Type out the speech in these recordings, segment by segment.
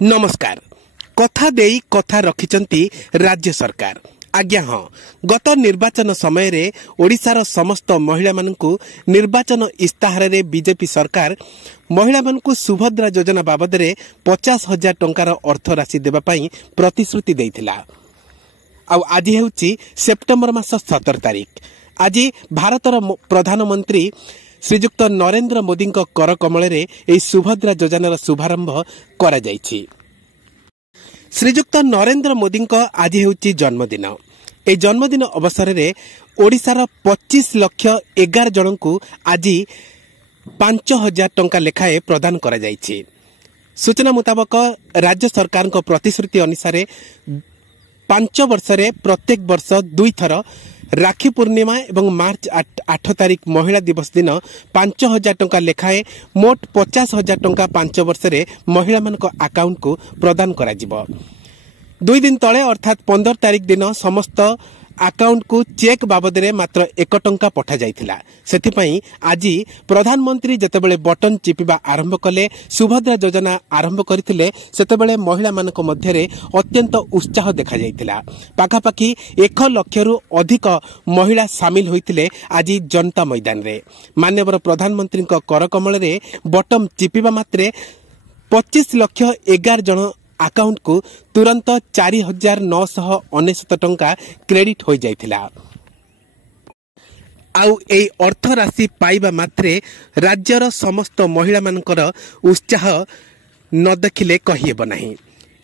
नमस्कार। कथा देई कथा रखिचंती राज्य सरकार। आज्ञा हाँ, गत निर्वाचन समय रे ओडिशार समस्त महिला मानकु निर्वाचन इस्ताहार रे बीजेपी सरकार महिला मानकु सुभद्रा योजना बाबद रे 50,000 टंकार अर्थ राशि देबा पई प्रतिश्रुति देइथिला। आउ आज हेउची सेप्टेम्बर मास 17 तारिख। आज भारतर प्रधानमंत्री श्रीजुक्त नरेंद्र मोदी कर कमल रे एई सुभद्रा योजनार शुभारंभ करा जायछि। श्रीजुक्त नरेंद्र मोदी आज हेउछि जन्मदिन। ए जन्मदिन अवसर रे ओडिशार 25,11,000 जनकु आज 5,000 टंका लेखाए प्रदान करा जायछि। सूचना मुताबक राज्य सरकार प्रतिश्रुति अनुसार 5 वर्ष रे प्रत्येक वर्ष 2 थर राखी पूर्णिमा एवं मार्च 8 तारिख महिला दिवस दिन 5,000 टंका लेखाए मोट 50,000 टंका 5 वर्ष रे महिला मान अकाउंट को प्रदान करा जिवो। 2 दिन तले अर्थात 15 तारिख दिन समस्त अकाउंट को चेक बाबद रे मात्र 1 टंका पठा जाइथिला। सेथिपई आज प्रधानमंत्री जेतेबेले बटन चिपिबा आरंभ कले, सुभद्रा योजना आरंभ करथिले, सेतेबेले महिला मानक मध्य रे अत्यंत उत्साह देखा जाइथिला। पाखापाखी 1 लाखरु अधिक महिला शामिल होइथिले आज जनता मैदान रे। माननीय प्रधानमंत्री कर कमल रे बटन चिपिबा मात्रे 25,11,000 जन अकाउंट को तुरंत 4,919 टंका क्रेडिट हो जाइथिला। आउ ए अर्थ राशि पाइबा मात्रे राज्यर समस्त महिला मानकर उत्साह न देखिले कहिएब नाही।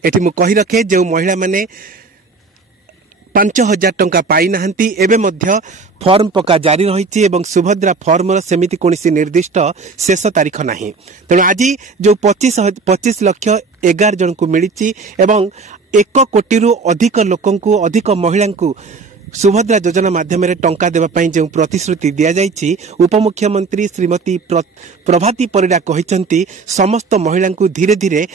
एठी मु कहि रखे जे महिला माने 5,000 टंका पाई नाहंती, एबे मध्य फॉर्म पका जारी रही एवं सुभद्रा फॉर्म सेमिति कोनसी निर्दिष्ट शेष तारीख नाही। तेणु आज जो 25,11,000 जन को मिली एवं 1 कोटी अधिक लोकंकु अधिक महिला सुभद्रा योजना माध्यम टंका देवाई जो प्रतिश्रुति दि जाइछि, उपमुख्यमंत्री श्रीमती प्रभाती परिडा कहिसंती समस्त महिला को धीरे धीरे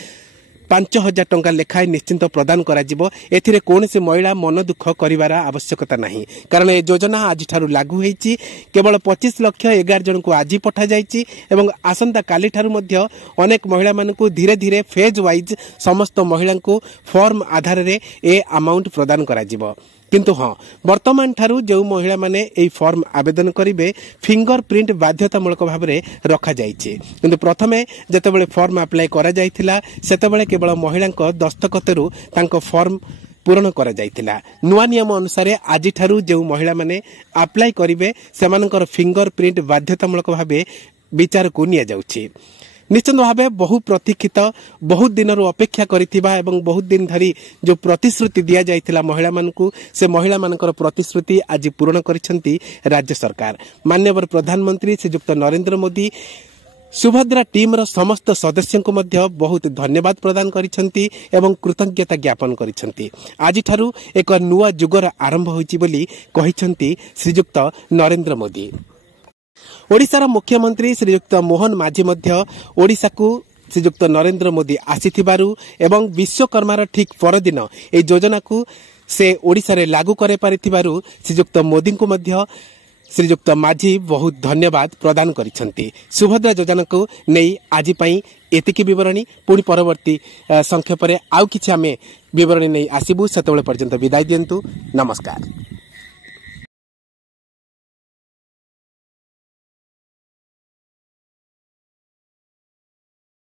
5,000 टंका लेखाए निश्चिंत प्रदान करा जिवो। एथिरे कोनसे महिला मन दुख करिवार आवश्यकता नाही, कारण ए योजना आज ठारू लागू हेछि। केवल 25,11,000 जन को आज पठा जाइछि एवं आसंता काली ठारू मध्य अनेक महिला मानकु धीरे धीरे फेज वाइज समस्त महिला को फॉर्म आधार रे ए अमाउंट प्रदान करा जिवो। किंतु हाँ, वर्तमान ठारू जो महिला माने ए फॉर्म आवेदन करिवे फिंगर प्रिंट बाध्यतामूलक भाव में रखा जाइछि। किंतु प्रथमे जेतेबेले फॉर्म अप्लाई करा जाइथिला सेतेबेले केवल महिला दस्तखतरु तांको फॉर्म पूर्ण करा जाइथिला। नुआ नियम अनुसार आज ठारू जो महिला माने अप्लाई करिवे सेमानकर फिंगर प्रिंट बाध्यतामूलक भाव विचार को निया जाउछि। निश्चित भाव बहु प्रतीक्षित बहुत दिन अपेक्षा करिथिबा एवं बहुत दिन धरी जो प्रतिश्रुति दिया जाइथिला महिला मानकु, से महिला मानकर प्रतिश्रुति आज पूर्ण करिसंती राज्य सरकार। माननीय प्रधानमंत्री श्रीजुक्त नरेंद्र मोदी सुभद्रा टीम रो समस्त सदस्यों को मध्य बहुत धन्यवाद प्रदान करिसंती एवं कृतज्ञता ज्ञापन करिसंती। आज ठारू एक नुआ जुगर आरंभ होइछि बोली कहिसंती श्रीजुक्त नरेंद्र मोदी। ओडिशार मुख्यमंत्री श्रीजुक्त मोहन माझी मध्य ओडिशा को श्रीजुक्त नरेंद्र मोदी आसीथिबारु एवं विश्वकर्मार ठीक परदिन ए योजना को से ओडिशा रे लागू करे पारिथिबारु श्रीजुक्त मोदी को मध्य श्रीजुक्त माझी बहुत धन्यवाद प्रदान करिसंती। सुभद्रा योजना को नहीं आज पई एतिकी विवरणी, पुणी परवर्ती संक्षेप रे आउ किछि आमे विवरणी नहीं आसीबु। सेतेबेले पर्यंत विदाय दियंतु। नमस्कार।